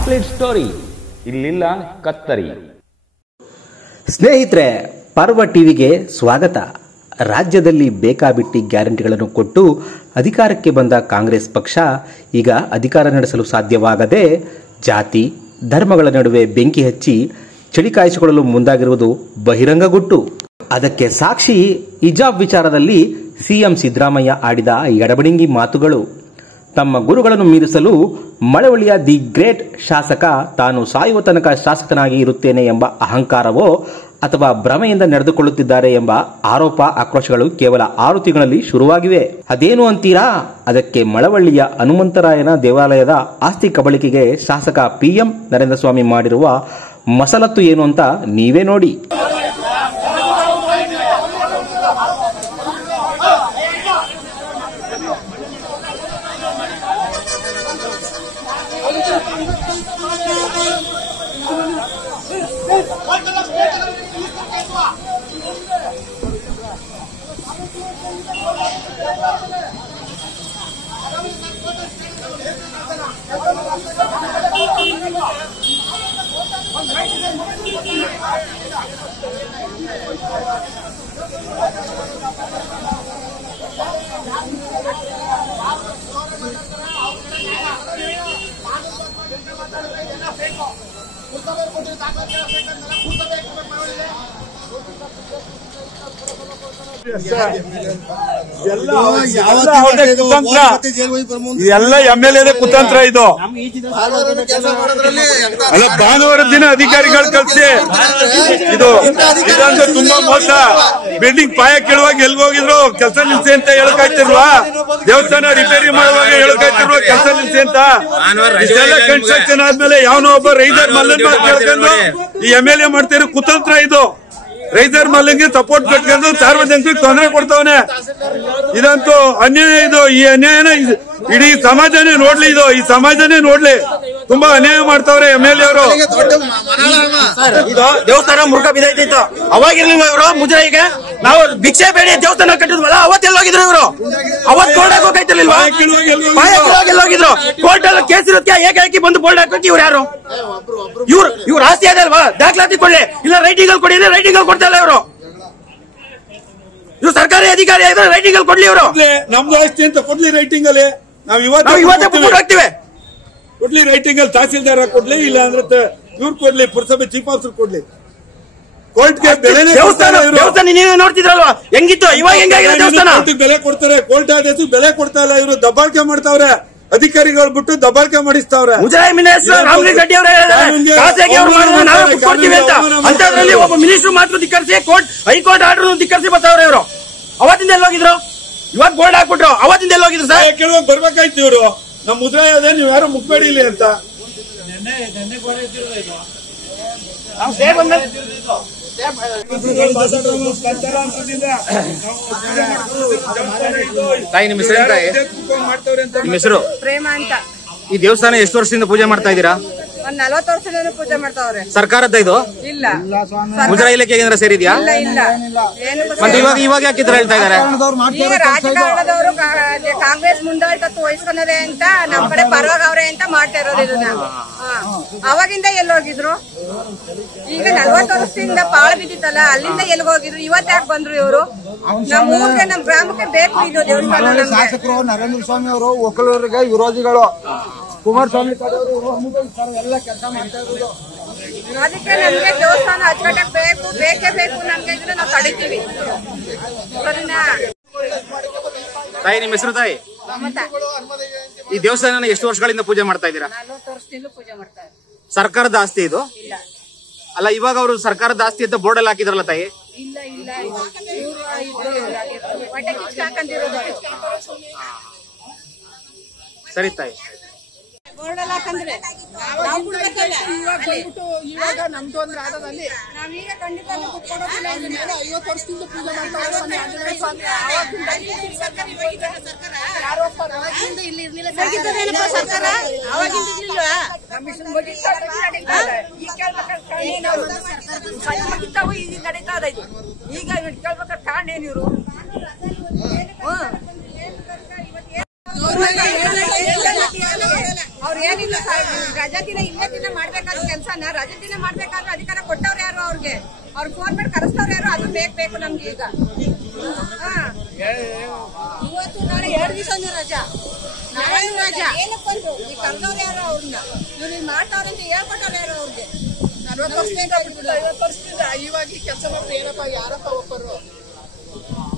Complete story ಇಲ್ಲಿಲ್ಲ ಕತ್ತರಿ. ಸ್ನೇಹಿತರೆ, ಪರ್ವ ಟಿವಿಗೆ ಸ್ವಾಗತ. ರಾಜ್ಯದಲ್ಲಿ ಬೇಕಾಬಿಟ್ಟಿ ಗ್ಯಾರಂಟಿಗಳನ್ನು ಕೊಟ್ಟು ಅಧಿಕಾರಕ್ಕೆ ಬಂದ ಕಾಂಗ್ರೆಸ್ ಪಕ್ಷ ಈಗ ಅಧಿಕಾರ ನಡೆಸಲು ಸಾಧ್ಯವಾಗದೆ ಜಾತಿ ಧರ್ಮಗಳ ನಡುವೆ ಬೆಂಕಿ ಹಚ್ಚಿ ಚಳಿ ಕಾಯಿಸಿಕೊಳ್ಳಲು ಮುಂದಾಗಿರುವುದು ಬಹಿರಂಗ ಗುಟ್ಟು. ಅದಕ್ಕೆ ಸಾಕ್ಷಿ ಹಿಜಾಬ್ ವಿಚಾರದಲ್ಲಿ ಸಿಎಂ ಸಿದ್ದರಾಮಯ್ಯ ಆಡಿದ ಎಡಬಡಿಂಗಿ ಮಾತುಗಳು. ತಮ್ಮ ಗುರುಗಳನ್ನು ಮೀರಿಸಲು ಮಳವಳ್ಳಿಯ ದಿ ಗ್ರೇಟ್ ಶಾಸಕ ತಾನು ಸಾಯುವ ತನಕ ಶಾಸಕನಾಗಿ ಇರುತ್ತೇನೆ ಎಂಬ ಅಹಂಕಾರವೋ ಅಥವಾ ಭ್ರಮೆಯಿಂದ ನಡೆದುಕೊಳ್ಳುತ್ತಿದ್ದಾರೆ ಎಂಬ ಆರೋಪ ಆಕ್ರೋಶಗಳು ಕೇವಲ 6 ತಿಂಗಳಲ್ಲಿ ಶುರುವಾಗಿವೆ. ಅದೇನು ಅಂತೀರಾ? ಅದಕ್ಕೆ ಮಳವಳ್ಳಿಯ ಹನುಮಂತರಾಯನ ದೇವಾಲಯದ ಆಸ್ತಿ ಕಬಳಿಕೆಗೆ ಶಾಸಕ PM ನರೇಂದ್ರ ಸ್ವಾಮಿ ಮಾಡಿರುವ ಮಸಲತ್ತು ಏನು ಅಂತ ನೀವೇ ನೋಡಿ. ಎಲ್ಲ MLA ಕುತಂತ್ರ ಇದು. ಅಲ್ಲ, ಭಾನುವಾರ ದಿನ ಅಧಿಕಾರಿಗಳು ಕಳಿಸಿ ಇದಂತೂ ತುಂಬಾ ಮೋಸ. ಬಿಲ್ಡಿಂಗ್ ಪಾಯ ಕೇಳುವಾಗ ಎಲ್ಗೋಗಿದ್ರು ಕೆಲಸ ನಿಲ್ಸಿ ಅಂತ ಹೇಳಕಾಯ್ತಿರ್ವಾ? ದೇವಸ್ಥಾನ ರಿಪೇರಿ ಮಾಡುವಾಗ ಹೇಳಕಾಯ್ತಿರ್ವಾ ಕೆಲಸ ನಿಲ್ಸಿ ಅಂತ? ಇಷ್ಟೆಲ್ಲ ಕನ್ಸ್ಟ್ರಕ್ಷನ್ ಆದ್ಮೇಲೆ ಯಾವನೋ ಒಬ್ಬ ರೈತರ್ ಮಲ್ಲನ್ ಕೇಳ್ಕೊಂಡು ಈ MLA ಮಾಡ್ತಿರೋ ಕುತಂತ್ರ ಇದು. ರೈತರ ಮಲ್ಲಿಗೆ ಸಪೋರ್ಟ್ ಕಟ್ಕೊಂಡು ಸಾರ್ವಜನಿಕರಿಗೆ ತೊಂದರೆ ಕೊಡ್ತಾವನೆ. ಇದಂತೂ ಅನ್ಯಾಯ. ಇದು ಈ ಅನ್ಯಾಯನ ಇಡೀ ಸಮಾಜನೇ ನೋಡ್ಲಿ. ಇದು ಈ ಸಮಾಜನೇ ನೋಡ್ಲಿ. ತುಂಬಾ ಅನ್ಯಾಯ ಮಾಡ್ತಾವ್ರೆ MLA ಅವರು. ದೇವಸ್ಥಾನ ಮುರುಕ ಬಿದ್ದೈತಿತ್ತು. ಅವಾಗಿರ್ಲಿಲ್ಲ ಇವರು ಮುಜರಾಯಿಗೆ ನಾವು ಭಿಕ್ಷೆ ಬೇಡಿ ದೇವಸ್ಥಾನ ಕಟ್ಟಿದ್ವಲ್ಲ, ಅವತ್ತೆಲ್ಲೋಗಿದ್ರು ಇವರು? ಅವತ್ ಬೋರ್ಡ್ ಹಾಕೋಕೈತಿರ್ಲಿಲ್ವಾ? ಎಲ್ಲೋಗಿದ್ರು? ಕೋರ್ಟ್ ಅಲ್ಲಿ ಕೇಸ್ ಇರುತ್ತೆ, ಏಕಾಏಕಿ ಬಂದು ಬೋರ್ಡ್ ಹಾಕೋಕೆ ಇವ್ರು ಯಾರು? ಇವ್ರ ಆಸ್ತಿ ಅದಲ್ವಾ? ದಾಖಲಾತಿ ಕೊಡ್ಲಿ, ಇಲ್ಲ ರೈಟಿಂಗ್ ಅಲ್ಲಿ ಕೊಡಿ, ರೈಟಿಂಗ್ ಅಲ್ಲಿ ಕೊಡ್ತಾ ಇಲ್ಲ ಇವರು. ಇವ್ರು ಸರ್ಕಾರಿ ಅಧಿಕಾರಿ ಆಗಿದ್ರೆ ರೈಟಿಂಗ್ ಅಲ್ಲಿ ಕೊಡ್ಲಿ ಇವರು. ನಮ್ದು ಆಸ್ತಿ ಅಂತ ಕೊಡ್ಲಿ ರೈಟಿಂಗ್ ಅಲ್ಲಿ. ನಾವು ಇವತ್ತೇ ಹಾಕ್ತಿವಿ. ಕೊಡ್ಲಿ ರೈಟಿಂಗ್ ಅಲ್ಲಿ, ತಹಸೀಲ್ದಾರ ಕೊಡ್ಲಿ, ಇಲ್ಲ ಅಂದ್ರೆ ಇವ್ರು ಕೊಡ್ಲಿ, ಪುರಸಭೆ ಚೀಫ್ ಆಫೀಸರ್ ಕೊಡ್ಲಿ. ಕೋರ್ಟ್ಗೆ ದೇವಸ್ಥಾನ ನೀವೇ ನೋಡ್ತಿದ್ರಲ್ವಾ ಹೆಂಗಿತ್ತು? ಇವಾಗ ಹೆಂಗಾಗಿದೆ ದೇವಸ್ಥಾನ? ಬೆಲೆ ಕೊಡ್ತಾರೆ, ಕೋರ್ಟ್ ಆದೇಶ ಬೆಲೆ ಕೊಡ್ತಾ ಇಲ್ಲ. ಇವರು ದಬ್ಬಾಳಿಕೆ ಮಾಡ್ತಾವ್ರೆ, ಅಧಿಕಾರಿಗಳು ಬಿಟ್ಟು ದಬ್ಬಾಳಿಕೆ ಮಾಡಿಸ್ತಾವ್ರೆ. ಮುಜರಾಯಿ ಮಿನಿಸ್ಟರ್ ರಾಮಲಿಂಗರೆಡ್ಡಿ ಅವರೇ ಕೊಡ್ತೀವಿ ಅಂತ ಅಂತದ್ರಲ್ಲಿ ಒಬ್ಬ ಮಿನಿಸ್ಟರ್ ಮಾತ್ರ ಧಿಕ್ಕರಿಸಿ ಹೈಕೋರ್ಟ್ ಆರ್ಡರ್ ಧಿಕ್ಕರಿಸಿ ಬರ್ತಾವ್ರೆ ಇವರು. ಅವತ್ತಿಂದ ಎಲ್ಲೋಗಿದ್ರು? ಇವತ್ತು ಬೋರ್ಡ್ ಹಾಕ್ಬಿಟ್ರು, ಅವತ್ತಿಂದ ಎಲ್ಲೋಗಿದ್ರು ಸರ್? ಕೇಳುವಾಗ ಬರ್ಬೇಕಾಯ್ತು ಇವರು. ನಮ್ಮ ಮುಜರಾಯಿ ಅದೇ, ನೀವು ಯಾರು ಮುಗ್ಬೇಡಿ ಇಲ್ಲಿ ಅಂತ. ತಾಯಿ, ನಿಮ್ಮ ಹೆಸರು ತಾಯಿ? ನಿಮ್ಮ ಹೆಸರು? ಪ್ರೇಮ ಅಂತ. ಈ ದೇವಸ್ಥಾನ ಎಷ್ಟು ವರ್ಷದಿಂದ ಪೂಜೆ ಮಾಡ್ತಾ ಇದ್ದೀರಾ? ಒಂದ್ 40 ವರ್ಷದಿಂದ ಪೂಜೆ ಮಾಡ್ತಾವ್ರೆ. ಸರ್ಕಾರದ ಇದು? ಇಲ್ಲ. ಮುಜರಾಯಿ ಇಲಾಖೆ ಏನಾರ ಸೇರಿದ್ಯಾ? ಮತ್ತೆ ಇವಾಗ ಯಾಕಿದ್ರ ಹೇಳ್ತಾ ಇದಾರೆ? ಈಗ ರಾಜಕಾರಣದವರು ಕಾಂಗ್ರೆಸ್ ಮುಂದಾಳತ್ವ ವಹಿಸ್ಕೊಂಡದೆ ಅಂತ ನಮ್ ಕಡೆ ಪರವಾಗವ್ರೆ ಅಂತ ಮಾಡ್ತಾ ಇರೋದು ಇದನ್ನ. ಅವಾಗಿಂದ ಎಲ್ಲೋಗಿದ್ರು? ಈಗ 40 ವರ್ಷದಿಂದ ಪಾಳ ಬಿದ್ದಿತ್ತಲ್ಲ, ಅಲ್ಲಿಂದ ಎಲ್ಗೋಗಿದ್ರು? ಇವತ್ತು ಯಾಕೆ ಬಂದ್ರು ಇವರು? ನಮ್ ಊರಿಗೆ, ನಮ್ ಗ್ರಾಮಕ್ಕೆ ಬೇಕು ಇದು ದೇವಸ್ಥಾನ. ಶಾಸಕರು ನರೇಂದ್ರ ಸ್ವಾಮಿ ಅವರು ಒಕ್ಕಲರಿಗೆ ವಿರೋಧಿಗಳು, ಕುಮಾರಸ್ವಾಮಿ ಎಲ್ಲ ಕೆಲಸ ಮಾಡ್ತಾ ಇರೋದು. ಅದಕ್ಕೆ ನಮ್ಗೆ ದೇವಸ್ಥಾನ ಅಚ್ಚುಕಟ್ಟಾಗಿ ಬೇಕು, ಬೇಕೇ ಬೇಕು ನಮ್ಗೆ. ಇದ್ರೆ ನಾವು ತಡಿತೀವಿ, ಸರಿನಾ? ತಾಯಿ, ನಿಮ್ಮ ಹೆಸರು ತಾಯಿ? ಈ ದೇವಸ್ಥಾನ ಎಷ್ಟು ವರ್ಷಗಳಿಂದ ಪೂಜೆ ಮಾಡ್ತಾ ಇದ್ದೀರಾ? 40 ವರ್ಷದಿಂದ ಪೂಜೆ ಮಾಡ್ತಾರೆ. ಸರ್ಕಾರದ ಆಸ್ತಿ ಇದು? ಇಲ್ಲ. ಅಲ್ಲ, ಇವಾಗ ಅವರು ಸರ್ಕಾರದ ಆಸ್ತಿ ಅಂತ ಬೋರ್ಡ್ ಅಲ್ಲಿ ಹಾಕಿದ್ರಲ್ಲ ತಾಯಿ? ಇಲ್ಲ ಇಲ್ಲ, ಹೊಟ್ಟೆ ಕಿಚ್ಕಾಕೊಂಡಿರೋದು. ಸರಿ ತಾಯಿ. ಬೋರ್ಡಲ್ಲಿ ಹಾಕಂದ್ರೆ ನಾವು ಬಿಡ್ಬೇಕಲ್ಲ. ಇವಾಗ ನಮ್ದು ಅಂದ್ರೆ ಆದಲ್ಲಿ ನಾವೀಗ ಖಂಡಿತ ಕೊಡೋದಿಲ್ಲ. 50 ವರ್ಷದಿಂದ ಪೂಜೆ ಮಾಡ್ತಾ ಇಲ್ಲಿ ಇರ್ಲಿಲ್ಲ ಸರ್ಕಾರ, ಅವಾಗಿಂದ ಇರ್ಲಿಲ್ವಾ? ಈಗ ನಡೀತಾ ಇದ್ದು. ಈಗ ಕೇಳ್ಬೇಕಾದ್ರೆ ಕಾರಣ ಏನು ಇವರು? ಅವ್ರು ಏನಿಲ್ಲ ರಜಾ ದಿನ ಇಲ್ಲೇ ದಿನ ಮಾಡ್ಬೇಕಾದ ಕೆಲ್ಸನ ರಜಾ ದಿನ ಮಾಡ್ಬೇಕಾದ್ರೆ ಅಧಿಕಾರ ಕೊಟ್ಟವ್ರು ಯಾರು ಅವ್ರಿಗೆ ಅವ್ರು ಫೋನ್ ಮಾಡಿ ಕರೆಸ್ತವ್ರು ಯಾರು ಅದು ಬೇಕು ನಮ್ಗೆ ಈಗ ಇವತ್ತು ನಾಳೆ 2 ದಿವಸ ರಜಾ ನಾಳೆ ರಜಾ ಏನಕ್ಕೆ ಬಂದ್ರು ಈ ಕರೆದವ್ರು ಯಾರು ಅವ್ರನ್ನ ಇವ್ರು ಮಾಡ್ತಾವ್ರೆ ಅಂತ ಹೇಳ್ಕೊಟ್ಟವ್ರು ಯಾರು ಅವ್ರಿಗೆ 40 ವರ್ಷದಿಂದ 50 ವರ್ಷದಿಂದ ಇವಾಗ ಈ ಕೆಲಸ ಮಾಡಿದ್ರೆ ಏನಪ್ಪ ಯಾರಪ್ಪ ಒಬ್ಬರು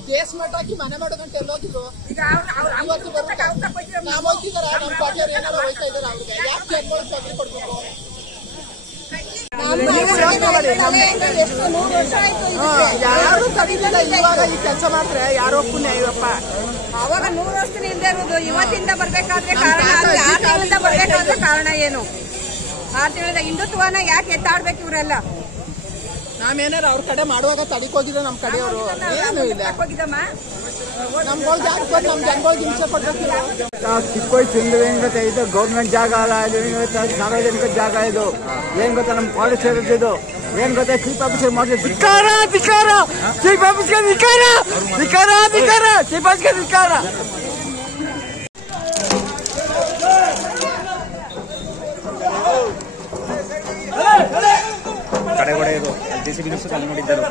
ದೇಶ ಮಟ್ಟ ಹಾಕಿ ಮನೆ ಮಾಡೋದಂತ ಎಲ್ಲೋಗಿದ್ರು ಈಗ ನಾವು ಹೋಗ್ತಿದಾರ ನಮ್ಮ ಪಾರ್ಟಿಯವ್ರು ಏನಾರು ಹೋಗ್ತಾ ಇದಾರೆ ಅವ್ರಿಗೆ ಯಾಕೆ ಜನಗಳು ತೊಂದರೆ ಕೊಡ್ಬೇಕು ಯಾರು ತಡೀಲಿಲ್ಲ ಇವಾಗ ಈ ಕೆಲಸ ಮಾತ್ರ ಯಾರೋ ಪುಣ್ಯ ಇವಪ್ಪ ಅವಾಗ 100 ವರ್ಷದಿಂದ ಇಲ್ಲದೆ ಇರೋದು ಇವತ್ತಿಂದ ಬರ್ಬೇಕಾದ್ರೆ ಕಾರಣ 6 ತಿಂಗಳಿಂದ ಬರ್ಬೇಕಾದ್ರೆ ಕಾರಣ ಏನು 6 ತಿಂಗಳಿಂದ ಹಿಂದುತ್ವನ ಯಾಕೆ ಎತ್ತಾಡ್ಬೇಕು ಇವರೆಲ್ಲ ನಾವೇನಾರ ಅವ್ರ ಕಡೆ ಮಾಡುವಾಗ ತಡಿಕೋಗಿದ್ರೆ ನಮ್ ಕಡೆಯವರು ಏನು ಇಲ್ಲ ನಮ್ಗಳಿಗೆ ಯಾಕೆ ಬಂದು ನಮ್ ಜನಗಳಿಗೆ ಹಿಂಸೆ ಕೊಡ್ಬೇಕಿಲ್ಲ ಚಿಕ್ಕ ವಯಸ್ಸಿಂದ ಏನ್ ಗೊತ್ತಾ ಇದು ಗೌರ್ಮೆಂಟ್ ಜಾಗ ಅಲ್ಲ ಸಾರ್ವಜನಿಕ ಜಾಗ ಇದು ಏನ್ ಗೊತ್ತಾ ನಮ್ ಕಾಲೇಜ್ ಸೇರಿದ್ದು ಏನ್ ಗೊತ್ತಾ ಚೀಫ್ ಆಫೀಸರ್ ಮಾಡಿದ್ರೆ ಧಿಕ್ಕಾರ ಧಿಕ್ಕಾರ ಚೀಫ್ ಆಫೀಸ್ಗೆ ಧಿಕ್ಕಾರ ಧಿಕ್ಕಾರ ಧಿಕ್ಕಾರ ಚೀಫ್ ಆಫೀಸ್ಗೆ ಧಿಕ್ಕಾರ ತಡೆಗೋಡೆ ಇದು ಜೆಸಿಬಿ ನುಗ್ಸಕ್ ಅಲ್ಲಿ ನೋಡಿದ್ದರು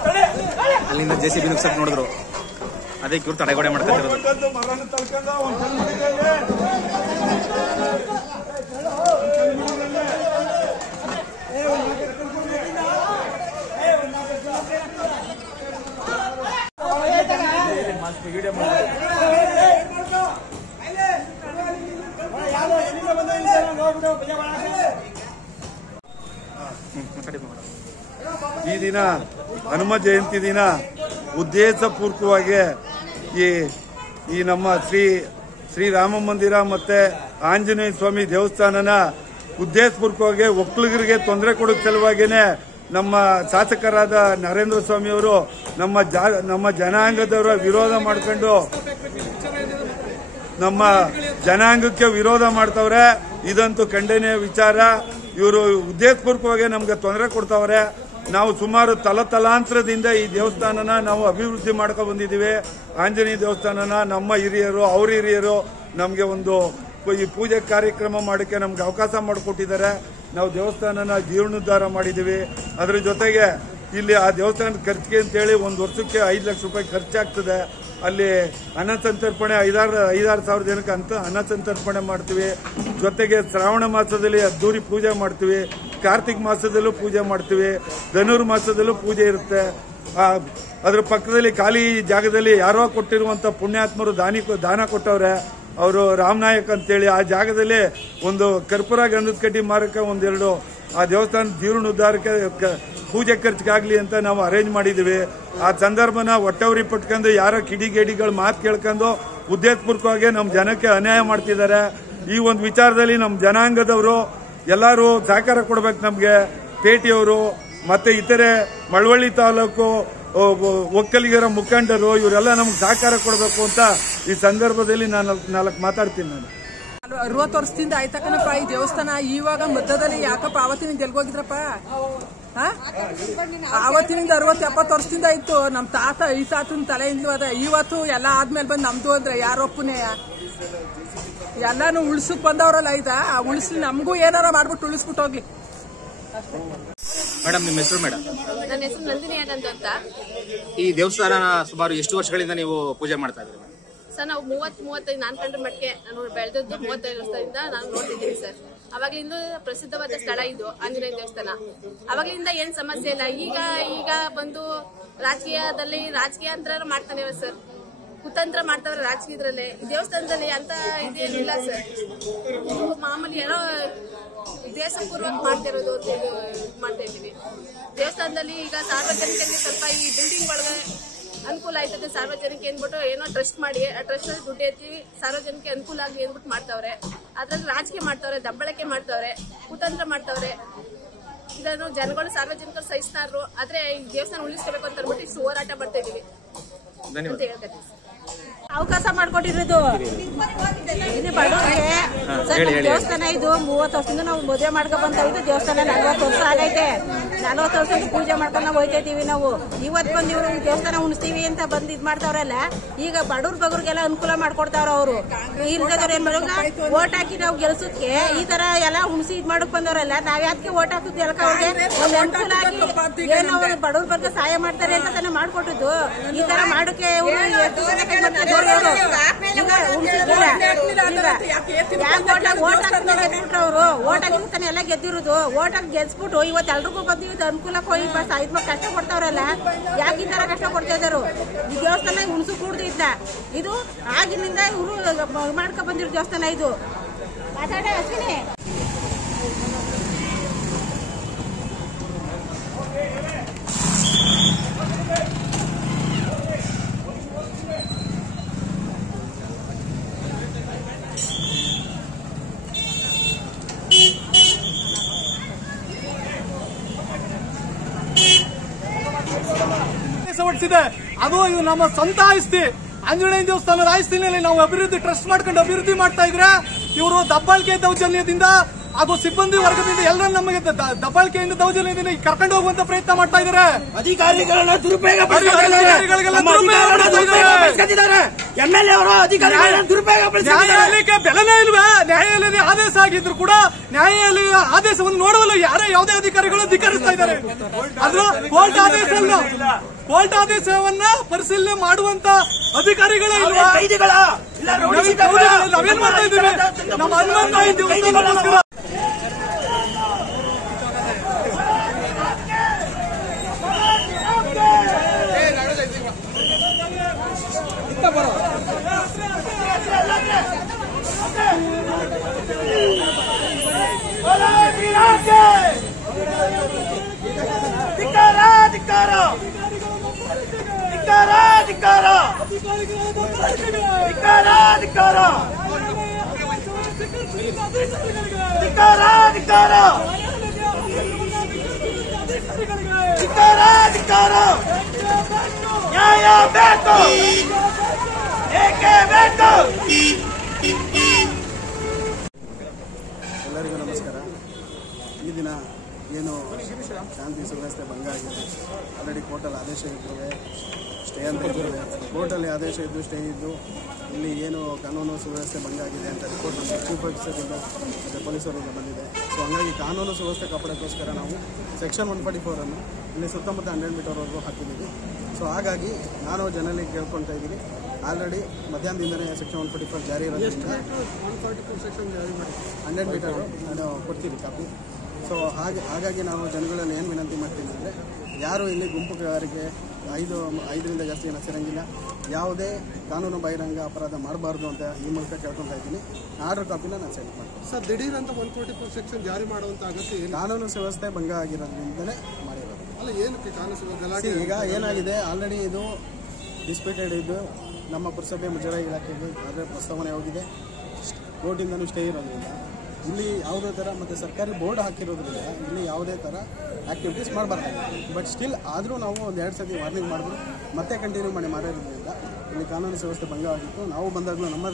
ಅಲ್ಲಿಂದ ಜೆಸಿಬಿ ನುಗ್ಸಕ್ ನೋಡಿದ್ರು ಅದಕ್ಕೆ ಇವ್ರು ತಡೆಗೋಡೆ ಮಾಡ್ತಿರೋದು ಈ ದಿನ ಹನುಮ ಜಯಂತಿ ದಿನ ಉದ್ದೇಶಪೂರ್ವಕವಾಗಿ ಈ ನಮ್ಮ ಶ್ರೀರಾಮ ಮಂದಿರ ಮತ್ತೆ ಆಂಜನೇಯ ಸ್ವಾಮಿ ದೇವಸ್ಥಾನನ ಉದ್ದೇಶಪೂರ್ವಕವಾಗಿ ಒಕ್ಕಲಿಗರಿಗೆ ತೊಂದರೆ ಕೊಡೋ ಸಲುವಾಗಿನೇ ನಮ್ಮ ಶಾಸಕರಾದ ನರೇಂದ್ರ ಸ್ವಾಮಿ ಅವರು ನಮ್ಮ ಜನಾಂಗದವರ ವಿರೋಧ ಮಾಡ್ಕೊಂಡು ನಮ್ಮ ಜನಾಂಗಕ್ಕೆ ವಿರೋಧ ಮಾಡ್ತವ್ರೆ. ಇದಂತೂ ಖಂಡನೀಯ ವಿಚಾರ. ಇವರು ಉದ್ದೇಶಪೂರ್ವಕವಾಗಿ ನಮ್ಗೆ ತೊಂದರೆ ಕೊಡ್ತಾವ್ರೆ. ನಾವು ಸುಮಾರು ತಲಾಂತರದಿಂದ ಈ ದೇವಸ್ಥಾನನ ನಾವು ಅಭಿವೃದ್ಧಿ ಮಾಡ್ಕೊಂಡು ಬಂದಿದ್ದೀವಿ. ಆಂಜನೇಯ ದೇವಸ್ಥಾನನ ನಮ್ಮ ಹಿರಿಯರು ಅವ್ರ ಹಿರಿಯರು ನಮಗೆ ಒಂದು ಈ ಪೂಜೆ ಕಾರ್ಯಕ್ರಮ ಮಾಡೋಕ್ಕೆ ನಮ್ಗೆ ಅವಕಾಶ ಮಾಡಿಕೊಟ್ಟಿದ್ದಾರೆ. ನಾವು ದೇವಸ್ಥಾನನ ಜೀರ್ಣೋದ್ಧಾರ ಮಾಡಿದ್ದೀವಿ. ಅದರ ಜೊತೆಗೆ ಇಲ್ಲಿ ಆ ದೇವಸ್ಥಾನದ ಖರ್ಚಿಗೆ ಅಂತೇಳಿ 1 ವರ್ಷಕ್ಕೆ 5 ಲಕ್ಷ ರೂಪಾಯಿ ಖರ್ಚಾಗ್ತದೆ. ಅಲ್ಲಿ ಅನ್ನ ಸಂತರ್ಪಣೆ 5,000 ಸಾವಿರ ಜನಕ್ಕೆ ಅನ್ನ ಸಂತರ್ಪಣೆ ಮಾಡ್ತೀವಿ. ಜೊತೆಗೆ ಶ್ರಾವಣ ಮಾಸದಲ್ಲಿ ಅದ್ದೂರಿ ಪೂಜೆ ಮಾಡ್ತೀವಿ. ಕಾರ್ತಿಕ್ ಮಾಸದಲ್ಲೂ ಪೂಜೆ ಮಾಡ್ತೀವಿ. ಧನುರ್ ಮಾಸದಲ್ಲೂ ಪೂಜೆ ಇರುತ್ತೆ. ಅದ್ರ ಪಕ್ಕದಲ್ಲಿ ಖಾಲಿ ಜಾಗದಲ್ಲಿ ಯಾರೋ ಕೊಟ್ಟಿರುವಂತ ಪುಣ್ಯಾತ್ಮರು ದಾನ ಕೊಟ್ಟವ್ರೆ. ಅವರು ರಾಮನಾಯಕ್ ಅಂತೇಳಿ ಆ ಜಾಗದಲ್ಲಿ ಒಂದು ಕರ್ಪೂರ ಗಂಧದ ಕಡ್ಡಿ ಮಾರಕ್ಕೆ 1-2 ಆ ದೇವಸ್ಥಾನ ಜೀರ್ಣೋದ್ಧಾರಕ್ಕೆ ಪೂಜೆ ಖರ್ಚಿಗಾಗ್ಲಿ ಅಂತ ನಾವು ಅರೇಂಜ್ ಮಾಡಿದೀವಿ. ಆ ಸಂದರ್ಭನ ಹೊಟ್ಟೆವ್ರಿ ಪಟ್ಕೊಂಡು ಯಾರೋ ಕಿಡಿಗೇಡಿಗಳು ಮಾತು ಕೇಳ್ಕೊಂಡು ಉದ್ದೇಶಪೂರ್ವಕವಾಗಿ ನಮ್ಮ ಜನಕ್ಕೆ ಅನ್ಯಾಯ ಮಾಡ್ತಿದ್ದಾರೆ. ಈ ಒಂದು ವಿಚಾರದಲ್ಲಿ ನಮ್ಮ ಜನಾಂಗದವರು ಎಲ್ಲರೂ ಸಹಕಾರ ಕೊಡಬೇಕು. ನಮಗೆ ಪೇಟೆಯವರು ಮತ್ತೆ ಇತರೆ ಮಳವಳ್ಳಿ ತಾಲೂಕು ಒಕ್ಕಲಿಗರ ಮುಖಂಡರು ಇವರೆಲ್ಲ ನಮ್ಗೆ ಸಹಕಾರ ಕೊಡಬೇಕು ಅಂತ ಈ ಸಂದರ್ಭದಲ್ಲಿ ನಾನು 4 ಮಾತಾಡ್ತೀನಿ. ನಾನು 60 ವರ್ಷದಿಂದ ಆಯ್ತಕ್ಕನಪ್ಪ ಈ ದೇವಸ್ಥಾನ. ಇವಾಗ ಮಧ್ಯದಲ್ಲಿ ಯಾಕಪ್ಪ ಆವತ್ತಿನಿಂದ ಎಲ್ಗೋಗಿದ್ರಪ್ಪ? ಆವತ್ತಿನಿಂದ 60-70 ವರ್ಷದಿಂದ ಇತ್ತು. ನಮ್ ತಾತ ಈ ತಾತನ ತಲೆಯಿಂದ ಅದ. ಇವತ್ತು ಎಲ್ಲ ಆದ್ಮೇಲೆ ಬಂದು ನಮ್ದು ಅಂದ್ರೆ ಯಾರೊಪ್ಪನೇ ಎಲ್ಲಾನು ಉಳಿಸಕ್ ಬಂದವ್ರಲ್ಲ. ಆ ಉಳಿಸಿ ನಮಗೂ ಏನಾರ ಮಾಡ್ಬಿಟ್ಟು ಉಳಿಸ್ಬಿಟ್ಟು ಹೋಗ್ಲಿ. ಮೇಡಮ್, ನಿಮ್ಮ ಹೆಸರು? ಮೇಡಮ್, ನನ್ನ ಹೆಸರು ನಂದಿನಿ ಅಂತ. ಈ ದೇವಸ್ಥಾನ ಸುಮಾರು ಎಷ್ಟು ವರ್ಷಗಳಿಂದ ನೀವು ಪೂಜೆ ಮಾಡ್ತಾ ಇದ್ದೀರಿ? ಸರ್, ನಾವು 30-35 ನಾನು ಕಂಡ್ರ ಮಟ್ಟಿಗೆ ನಾನು ಬೆಳೆದದ್ದು 35 ವರ್ಷದಿಂದ ನಾನು ನೋಡ್ತಿದ್ದೀನಿ ಸರ್. ಅವಾಗಲಿಂದ ಪ್ರಸಿದ್ಧವಾದ ಸ್ಥಳ ಇದು ಆಂಜನೇಯ ದೇವಸ್ಥಾನ. ಅವಾಗಲಿಂದ ಏನ್ ಸಮಸ್ಯೆ ಇಲ್ಲ. ಈಗ ಬಂದು ರಾಜಕೀಯ ಅಂತ ಮಾಡ್ತಾನೆ ಸರ್. ಕುತಂತ್ರ ಮಾಡ್ತಾವ್ರೆ ರಾಜಕೀಯದ್ರಲ್ಲಿ. ದೇವಸ್ಥಾನದಲ್ಲಿ ಅಂತ ಇದೇನಿಲ್ಲ ಸರ್. ಮಾಮೂಲಿ ಏನೋ ಉದ್ದೇಶಪೂರ್ವಕ ಮಾಡ್ತಿರೋದು ಮಾಡ್ತಾ ಇದ್ದೀವಿ. ದೇವಸ್ಥಾನದಲ್ಲಿ ಈಗ ಸಾರ್ವಜನಿಕರಿಗೆ ಸ್ವಲ್ಪ ಈ ಬಿಲ್ಡಿಂಗ್ ಒಳಗೆ ಅನುಕೂಲ ಆಯ್ತದೆ. ಸಾರ್ವಜನಿಕ ಏನ್ಬಿಟ್ಟು ಏನೋ ಟ್ರಸ್ಟ್ ಮಾಡಿ ಆ ಟ್ರಸ್ಟ್ ಅಲ್ಲಿ ದುಡ್ಡು ಎತ್ತಿ ಸಾರ್ವಜನಿಕ ಅನುಕೂಲ ಆಗಲಿ ಏನ್ಬಿಟ್ಟು ಮಾಡ್ತಾವ್ರೆ. ಅದ್ರಲ್ಲಿ ರಾಜಕೀಯ ಮಾಡ್ತಾವ್ರೆ, ದಬ್ಬಳಕೆ ಮಾಡ್ತಾವ್ರೆ, ಕುತಂತ್ರ ಮಾಡ್ತಾವ್ರೆ. ಇದನ್ನು ಜನಗಳು ಸಾರ್ವಜನಿಕರು ಸಹಿಸ್ತಾರು. ಆದ್ರೆ ಈ ದೇವಸ್ಥಾನ ಉಳಿಸ್ಕೋಬೇಕು ಅಂತ ಅಂದ್ಬಿಟ್ಟು ಹೋರಾಟ ಮಾಡ್ತಾ ಇದೀವಿ ಅಂತ ಹೇಳ್ತೀನಿ. ಅವಕಾಶ ಮಾಡ್ಕೊಟ್ಟಿರೋದು ಇಲ್ಲಿ ಬಡವರಿಗೆ ದೇವಸ್ಥಾನ ಇದು 30 ವರ್ಷದಿಂದ ನಾವು ಮದುವೆ ಮಾಡ್ಕೊಂಡ್ ಬಂತ ಇದು ದೇವಸ್ಥಾನ 40 ವರ್ಷ ಆಗೈತೆ 40 ವರ್ಷದ ಪೂಜೆ ಮಾಡ್ಕೊಂಡು ನಾವು ಹೋಯ್ತಾ ಇದೀವಿ ನಾವು ಇವತ್ತು ಬಂದು ಇವ್ರು ದೇವಸ್ಥಾನ ಉಣಿಸ್ತೀವಿ ಅಂತ ಬಂದು ಇದ್ ಮಾಡ್ತಾವ್ರಲ್ಲ ಈಗ ಬಡವ್ರ ಬಗ್ರಿಗೆಲ್ಲ ಅನುಕೂಲ ಮಾಡ್ಕೊಡ್ತಾವ್ರ ಅವರು ಇಲ್ದವ್ರು ಏನ್ ಮಾಡೋಗ ಓಟ್ ಹಾಕಿ ನಾವು ಗೆಲ್ಸೋದಕ್ಕೆ ಈ ತರ ಎಲ್ಲ ಉಣಿಸಿ ಇದ್ ಮಾಡಕ್ ಬಂದವ್ರಲ್ಲ ನಾವ್ ಯಾಕೆ ಓಟ್ ಹಾಕುದು ಎಲ್ಕ ಅವ್ರಿಗೆ ಒಂದು ಅನುಕೂಲ ಆಗಿ ಏನೋ ಬಡವ್ರ ಬಗ್ಗೆ ಸಹಾಯ ಮಾಡ್ತಾರೆ ಅಂತ ತಾನೇ ಮಾಡ್ಕೊಟ್ಟಿದ್ದು ಈ ತರ ಮಾಡೋಕೆ ಅವರು ಓಟ್ ಹಾಕಿ ತಾನೆ ಎಲ್ಲ ಗೆದ್ದಿರೋದು ಓಟ್ ಹಾಕಿ ಗೆದ್ಸ್ಬಿಟ್ಟು ಇವತ್ತು ಎಲ್ರಿಗೂ ಬಂದು ಇದು ಅನುಕೂಲಕ್ಕೆ ಹೋಗಿ ಇದ್ ಕಷ್ಟ ಕೊಡ್ತಾವ್ರಲ್ಲ ಯಾಕೆ ಈ ತರ ಕಷ್ಟ ಕೊಡ್ತಾ ಇದಾರು ಈ ದೇವಸ್ಥಾನ ಹುಣಸು ಕೂಡ್ದು ಇದ್ದ ಇದು ಆಗಿನಿಂದ ಇವರು ಮಾಡ್ಕೊ ಬಂದಿರೋ ದೇವಸ್ಥಾನ ಇದು ಮಾತಾಡ ಅಶ್ವಿನಿ ಅದು ಇದು ನಮ್ಮ ಸ್ವಂತ ಆಸ್ತಿ ಆಂಜನೇಯ ದೇವಸ್ಥಾನದ ಆಸ್ತಿನಲ್ಲಿ ನಾವು ಅಭಿವೃದ್ಧಿ ಟ್ರಸ್ಟ್ ಮಾಡ್ಕೊಂಡು ಅಭಿವೃದ್ಧಿ ಮಾಡ್ತಾ ಇದ್ರೆ ಇವರು ದಬ್ಬಾಳಿಕೆ ದೌರ್ಜನ್ಯದಿಂದ ಹಾಗೂ ಸಿಬ್ಬಂದಿ ವರ್ಗದಿಂದ ಎಲ್ಲರೂ ನಮಗೆ ದಬ್ಬಾಳಿಕೆಯಿಂದ ದೌರ್ಜನ್ಯದಿಂದ ಕರ್ಕೊಂಡು ಹೋಗುವಂತ ಪ್ರಯತ್ನ ಮಾಡ್ತಾ ಇದ್ದಾರೆ ಅಧಿಕಾರಿಗಳನ್ನ ದುರುಪಯೋಗ ಎಂಎಲ್ಎ ಅವರು ಅಧಿಕಾರಿಗಳನ್ನ ದುರುಪಯೋಗ ನ್ಯಾಯಾಲಯಕ್ಕೆ ಬೆಲೆನೇ ಇಲ್ವೇ ನ್ಯಾಯಾಲಯದ ಆದೇಶ ಆಗಿದ್ರು ಕೂಡ ನ್ಯಾಯಾಲಯ ಆದೇಶವನ್ನು ನೋಡಲು ಯಾವುದೇ ಅಧಿಕಾರಿಗಳು ಧಿಕ್ಕರಿಸ್ತಾ ಇದ್ದಾರೆ ಅದು ಕೋರ್ಟ್ ಆದೇಶವನ್ನ ಪರಿಶೀಲನೆ ಮಾಡುವಂತ ಅಧಿಕಾರಿಗಳೇ ಇಲ್ವಾ ನಾವೇನ್ ಮಾಡ್ತಾ ಇದ್ದೀವಿ ನಮ್ಮ ಹನುಮಂತ ದೇವಸ್ಥಾನಕ್ಕೋಸ್ಕರ ನ್ಯಾಯ ಬೇಕು ಏಕೆ ಬೇಕು. ಎಲ್ಲರಿಗೂ ನಮಸ್ಕಾರ. ಈ ದಿನ ಏನು ಶಾಂತಿ ಸುವ್ಯವಸ್ಥೆ ಭಂಗ ಆಗಿದೆ, ಆಲ್ರೆಡಿ ಕೋರ್ಟಲ್ಲಿ ಆದೇಶ ಇರ್ತವೆ, ಸ್ಟೇ ಅಂತ ಇರ್ತವೆ. ಕೋರ್ಟಲ್ಲಿ ಆದೇಶ ಇದ್ದು ಸ್ಟೇ ಇದ್ದು ಇಲ್ಲಿ ಏನು ಕಾನೂನು ಸುವ್ಯವಸ್ಥೆ ಭಂಗ ಆಗಿದೆ ಅಂತ ರಿಪೋರ್ಟ್ ನಮ್ಮ ಚೀಫ್ ಆಫೀಸರಿಂದ ಮತ್ತು ಪೊಲೀಸರಿಂದ ಬಂದಿದೆ. ಸೊ ಹಾಗಾಗಿ ಕಾನೂನು ಸುವ್ಯವಸ್ಥೆ ಕಾಪಾಡೋಕ್ಕೋಸ್ಕರ ನಾವು ಸೆಕ್ಷನ್ 144 ಇಲ್ಲಿ ಸುತ್ತಮುತ್ತ 100 ಮೀಟರ್ವರೆಗೂ ಹಾಕಿದ್ದೀವಿ. ಸೊ ಹಾಗಾಗಿ ನಾನು ಜನರಿಗೆ ಕೇಳ್ಕೊಳ್ತಾ ಇದ್ದೀನಿ, ಆಲ್ರೆಡಿ ಮಧ್ಯಾಹ್ನದಿಂದಲೇ ಸೆಕ್ಷನ್ 144 ಜಾರಿ ಇರೋದ್ರಿಂದ 144 ಸೆಕ್ಷನ್ ಜಾರಿ ಮಾಡಿ 100 ಮೀಟರು ನಾನು ಕೊಡ್ತೀನಿ ಕಾಪಿ. ಸೊ ಹಾಗಾಗಿ ನಾವು ಜನಗಳಲ್ಲಿ ಏನು ವಿನಂತಿ ಮಾಡ್ತೀನಿ ಅಂದರೆ, ಯಾರು ಇಲ್ಲಿ ಗುಂಪುಗಾರಿಕೆ 5ರಿಂದ ಜಾಸ್ತಿ ಜನ ಸೇರಂಗಿಲ್ಲ, ಯಾವುದೇ ಕಾನೂನು ಬಹಿರಂಗ ಅಪರಾಧ ಮಾಡಬಾರ್ದು ಅಂತ ಈ ಮೂಲಕ ಕೇಳ್ಕೊತಾ ಇದ್ದೀನಿ. ಆರ್ಡರ್ ಕಾಪಿನ ನಾನು ಸೆಂಡ್ ಮಾಡ್ತೀನಿ ಸರ್. ದಿಢೀರ್ ಅಂತ 144 ಸೆಕ್ಷನ್ ಜಾರಿ ಮಾಡುವಂತ ಅಗತ್ಯ ಕಾನೂನು ವ್ಯವಸ್ಥೆ ಭಂಗ ಆಗಿರೋದ್ರಿಂದಲೇ ಮಾಡಿರೋದು. ಅಲ್ಲ, ಏನಕ್ಕೆ ಕಾನೂನು ಗಲಾಟೆ? ಈಗ ಏನಾಗಿದೆ, ಆಲ್ರೆಡಿ ಇದು ಡಿಸ್ಪ್ಯೂಟೆಡ್ ಇದ್ದು ನಮ್ಮ ಪುರಸಭೆ ಮುಜರಾಯಿ ಇಲಾಖೆಗೆ ಅದರ ಪ್ರಸ್ತಾವನೆ ಹೋಗಿದೆ. ಕೋರ್ಟಿಂದನೂ ಸ್ಟೇ ಇರೋದ್ರಿಂದ ಇಲ್ಲಿ ಯಾವುದೇ ಥರ ಮತ್ತು ಸರ್ಕಾರಿ ಬೋರ್ಡ್ ಹಾಕಿರೋದ್ರಿಂದ ಇಲ್ಲಿ ಯಾವುದೇ ಥರ ಆ್ಯಕ್ಟಿವಿಟೀಸ್ ಮಾಡಬಾರ್ದಾಗಿದೆ. ಬಟ್ ಸ್ಟಿಲ್ ಆದರೂ ನಾವು ಒಂದು 2 ಸತಿ ವಾರ್ನಿಂಗ್ ಮಾಡಿದ್ರು ಮತ್ತೆ ಕಂಟಿನ್ಯೂ ಮಾಡಿರೋದ್ರಿಂದ ಇಲ್ಲಿ ಕಾನೂನು ವ್ಯವಸ್ಥೆ ಭಂಗ ಆಗಿತ್ತು. ನಾವು ಬಂದಾಗಲೂ ನಮ್ಮ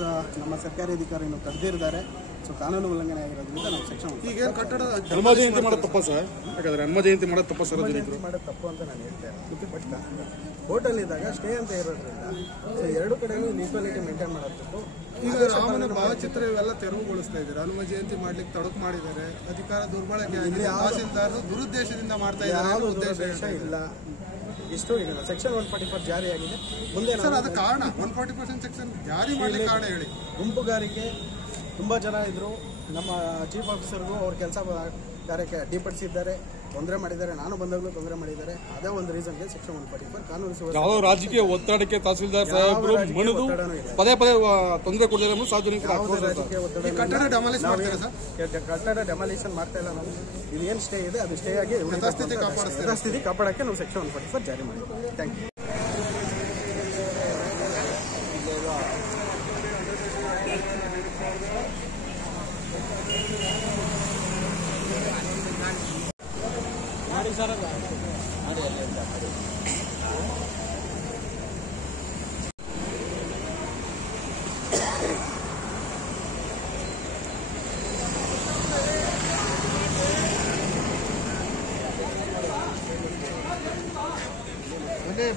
ಸರ್ಕಾರಿ ಅಧಿಕಾರಿಗಳು ತಡೆದಿದ್ದಾರೆ. ಸೊ ಕಾನೂನು ಉಲ್ಲಂಘನೆ ಆಗಿರೋದ್ರಿಂದ ನಾವು ಸೆಕ್ಷನ್ ಈಗ ಕಟ್ಟಡ ಹನುಮ ಜಯಂತಿ ಮಾಡೋದು ತಪ್ಪ ಸರ್? ಯಾಕಂದ್ರೆ ಹನುಮ ಜಯಂತಿ ಮಾಡೋದು ತಪ್ಪ ಸರ್? ಮಾಡೋದು ತಪ್ಪು ಅಂತ ನಾನು ಹೇಳ್ತೇನೆ. ಬಟ್ ಕೋರ್ಟಲ್ಲಿದ್ದಾಗ ಸ್ಟೇ ಅಂತ ಇರೋದ್ರಿಂದ ಸೊ 2 ಕಡೆಯೂ ಈಕ್ವಾಲಿಟಿ ಮೇಂಟೈನ್ ಮಾಡೋದು. ಈಗ ರಾಮನ ಭಾವಚಿತ್ರ ಇವೆಲ್ಲ ತೆರವುಗೊಳಿಸ್ತಾ ಇದ್ದಾರೆ, ಹನುಮ ಜಯಂತಿ ಮಾಡ್ಲಿಕ್ಕೆ ತಡಕು ಮಾಡಿದ್ದಾರೆ, ಅಧಿಕಾರ ದುರ್ಬಳಕೆ ಆಗಿದೆ, ತಹಸೀಲ್ದಾರ್ ದುರುದ್ದೇಶದಿಂದ ಮಾಡ್ತಾ ಇದ್ದಾರೆ. ಉದ್ದೇಶ ಇಲ್ಲ, ಇಷ್ಟು ಈಗ ಸೆಕ್ಷನ್ 144 ಜಾರಿಯಾಗಿದೆ. ಮುಂದೆ ಸರ್ ಅದು ಕಾರಣ 144 ಸೆಕ್ಷನ್ ಜಾರಿ ಮಾಡಲಿಕ್ಕೆ ಕಾರಣ ಹೇಳಿ. ಗುಂಪುಗಾರಿಕೆ ತುಂಬ ಜನ ಇದ್ರು, ನಮ್ಮ ಚೀಫ್ ಆಫೀಸರ್ಗೂ ಅವ್ರ ಕೆಲಸ ಕಾರ್ಯಕ್ಕೆ ಅಡ್ಡಿಪಡಿಸಿದ್ದಾರೆ, ತೊಂದರೆ ಮಾಡಿದ್ದಾರೆ, ನಾನು ಬಂದಾಗಲೂ ತೊಂದರೆ ಮಾಡಿದ್ದಾರೆ. ಅದೇ ಒಂದು ರೀಸನ್ಗೆ ಸೆಕ್ಷನ್ 144 ಕಾನೂನು ಯಾವ ರಾಜಕೀಯ ಒತ್ತಡಕ್ಕೆ ತಹಸೀಲ್ದಾರ್ ಸಾಹೇಬರು ಮಣಿದು ಪದೇ ಪದೇ ತೊಂದರೆ ಕೊಡಲಿಲ್ಲ. ಸಾರ್ವಜನಿಕರು ಕಟ್ಟಡ ಡೆಮಾಲಿಷನ್ ಮಾಡ್ತಾ ಇಲ್ಲ. ನಾವು ಇದೇನು ಸ್ಟೇ ಇದೆ ಅದು ಸ್ಟೇ ಆಗಿ ಯಥಾಸ್ಥಿತಿ ಕಾಪಾಡೋಕ್ಕೆ ನಾವು ಸೆಕ್ಷನ್ 144 ಜಾರಿ ಮಾಡಿದ್ದೀವಿ. Thank you.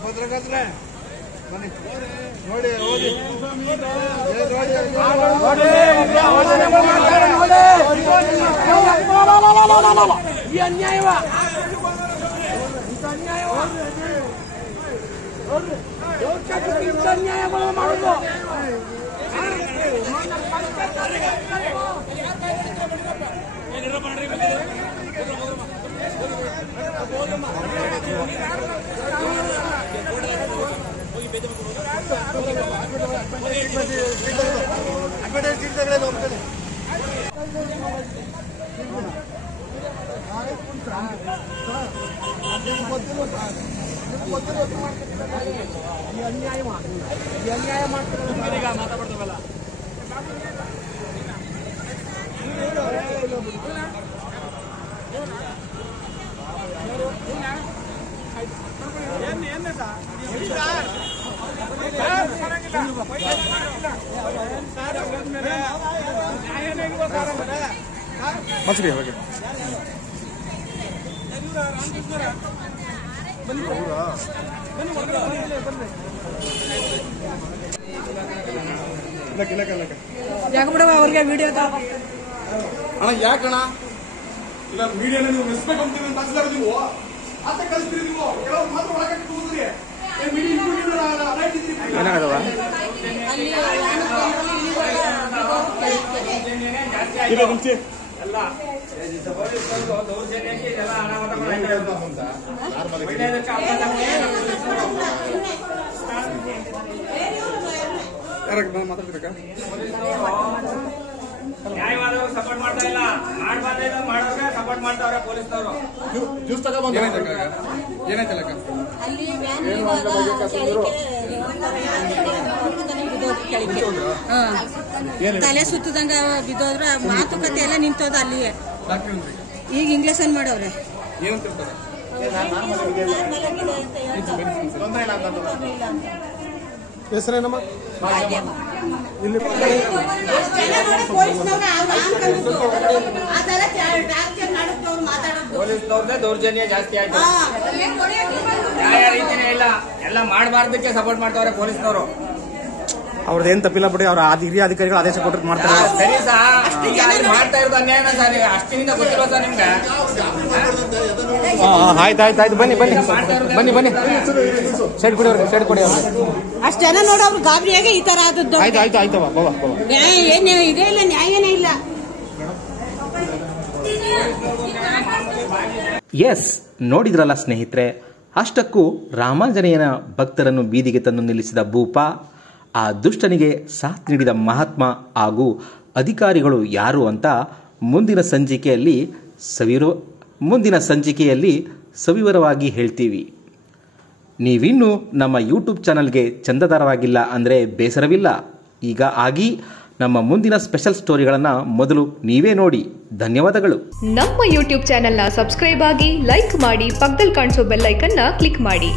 ಭದ್ರಗದ್ರೆ ಬನ್ನಿ ನೋಡಿ ಓದಿ ಈ ಅನ್ಯಾಯವ ಅನ್ಯಾಯಗಳು ಮಾಡುದು ಅನ್ಯಾಯ ಮಾಡ್ತಾರೆ ಮಾತಾಡ್ತವಲ್ಲ ಯಾಕೆ ಬಿಡವ ಅವ್ರಿಗೆ ವಿಡಿಯೋ ಅಣ್ಣ ಯಾಕಣ್ಣ ಇಲ್ಲ ಮೀಡಿಯಾನ ನೀವು ರೆಸ್ಪೆಕ್ಟ್ ಅಂತೀವಿ ಅಂತ ಅನ್ಸ್ಲಾರ ನೀವು ಆತ ಕಳಿಸ್ತೀರಿ ನೀವು ಕೆಲವ್ರು ಮಾತ್ರ ಒಳಗೆ ಕೂತ್ರಿ ಮಾತಾಡ್ತೀರಕ್ಕ ನ್ಯಾಯವಾದವರು ಸಪೋರ್ಟ್ ಮಾಡ್ತಾ ಇಲ್ಲ, ಮಾಡಬಾರ್ದು ಮಾಡೋಕೆ ಸಪೋರ್ಟ್ ಮಾಡ್ತಾವ್ರೆ ಪೊಲೀಸ್ನವರು. ಜ್ಯೂಸ್ ತಗೊಂಡ್ ಏನಾಯ್ತಲ್ಲ ತಲೆ ಸುತ್ತದಂಗ ಬಿದ್ದೋದ್ರ ಮಾತುಕತೆ ಎಲ್ಲ ನಿಂತೋದ ಅಲ್ಲಿಯೇ. ಈಗ ಇಂಗ್ಲಿಷ್ ಅನ್ ಮಾಡವ್ರೆ. ಹೆಸರೇನಮ್ಮ? ಪೊಲೀಸ್ನವ್ರದ್ದೇ ದೌರ್ಜನ್ಯ ಜಾಸ್ತಿ ಆಯ್ತು. ನ್ಯಾಯ ರೀತಿನೇ ಇಲ್ಲ, ಎಲ್ಲ ಮಾಡಬಾರ್ದಕ್ಕೆ ಸಪೋರ್ಟ್ ಮಾಡ್ತಾವ್ರೆ ಪೊಲೀಸ್ನವರು. ಅವ್ರದ್ದೇನ್ ತಪ್ಪಿಲ್ಲ ಬಿಡಿ, ಅವ್ರ ಹಿರಿಯ ಅಧಿಕಾರಿಗಳು ಆದೇಶ ಕೊಟ್ಟು ಮಾಡ್ತಾರೆ. ಸರಿ ಸರ್, ಮಾಡ್ತಾ ಇರೋದು ಅನ್ಯಾಯನ ಸರ್, ಅಷ್ಟಿನಿಂದ ಗೊತ್ತಿರೋ ಸರ್ ನಿಮ್ಗೆ. ಆಯ್ತು ಬನ್ನಿ ಸೈಡ್ ಕೊಡಿ ಅವ್ರಿಗೆ, ಸೈಡ್ ಕೊಡಿ ಅವ್ರಿಗೆ. ಅಷ್ಟ್ ಜನ ನೋಡ ಅವ್ರು ಗಾಬರಿಯಾಗಿ ಈ ತರ ಆದದ್ದು. ಆಯ್ತು ನ್ಯಾಯ ಇದೇ ಇಲ್ಲ, ನ್ಯಾಯನೇ ಇಲ್ಲ. ಎಸ್, ನೋಡಿದ್ರಲ್ಲ ಸ್ನೇಹಿತರೆ, ಅಷ್ಟಕ್ಕೂ ರಾಮಾಂಜನೇಯನ ಭಕ್ತರನ್ನು ಬೀದಿಗೆ ತಂದು ನಿಲ್ಲಿಸಿದ ಭೂಪ, ಆ ದುಷ್ಟನಿಗೆ ಸಾಥ್ ನೀಡಿದ ಮಹಾತ್ಮ ಹಾಗೂ ಅಧಿಕಾರಿಗಳು ಯಾರು ಅಂತ ಮುಂದಿನ ಸಂಚಿಕೆಯಲ್ಲಿ ಸವಿವರವಾಗಿ ಹೇಳ್ತೀವಿ. ನೀವಿನ್ನೂ ನಮ್ಮ ಯೂಟ್ಯೂಬ್ ಚಾನಲ್ಗೆ ಚಂದಾದಾರರಾಗಿಲ್ಲ ಅಂದರೆ ಬೇಸರವಿಲ್ಲ. ಈಗ ಆಗಿ ನಮ್ಮ ಮುಂದಿನ ಸ್ಪೆಷಲ್ ಸ್ಟೋರಿಗಳನ್ನು ಮೊದಲು ನೀವೇ ನೋಡಿ. ಧನ್ಯವಾದಗಳು. ನಮ್ಮ ಯೂಟ್ಯೂಬ್ ಚಾನೆಲ್ನ ಸಬ್ಸ್ಕ್ರೈಬ್ ಆಗಿ, ಲೈಕ್ ಮಾಡಿ, ಪಕ್ಕದಲ್ಲಿ ಕಾಣಿಸೋ ಬೆಲ್ ಐಕನ್ನ ಕ್ಲಿಕ್ ಮಾಡಿ.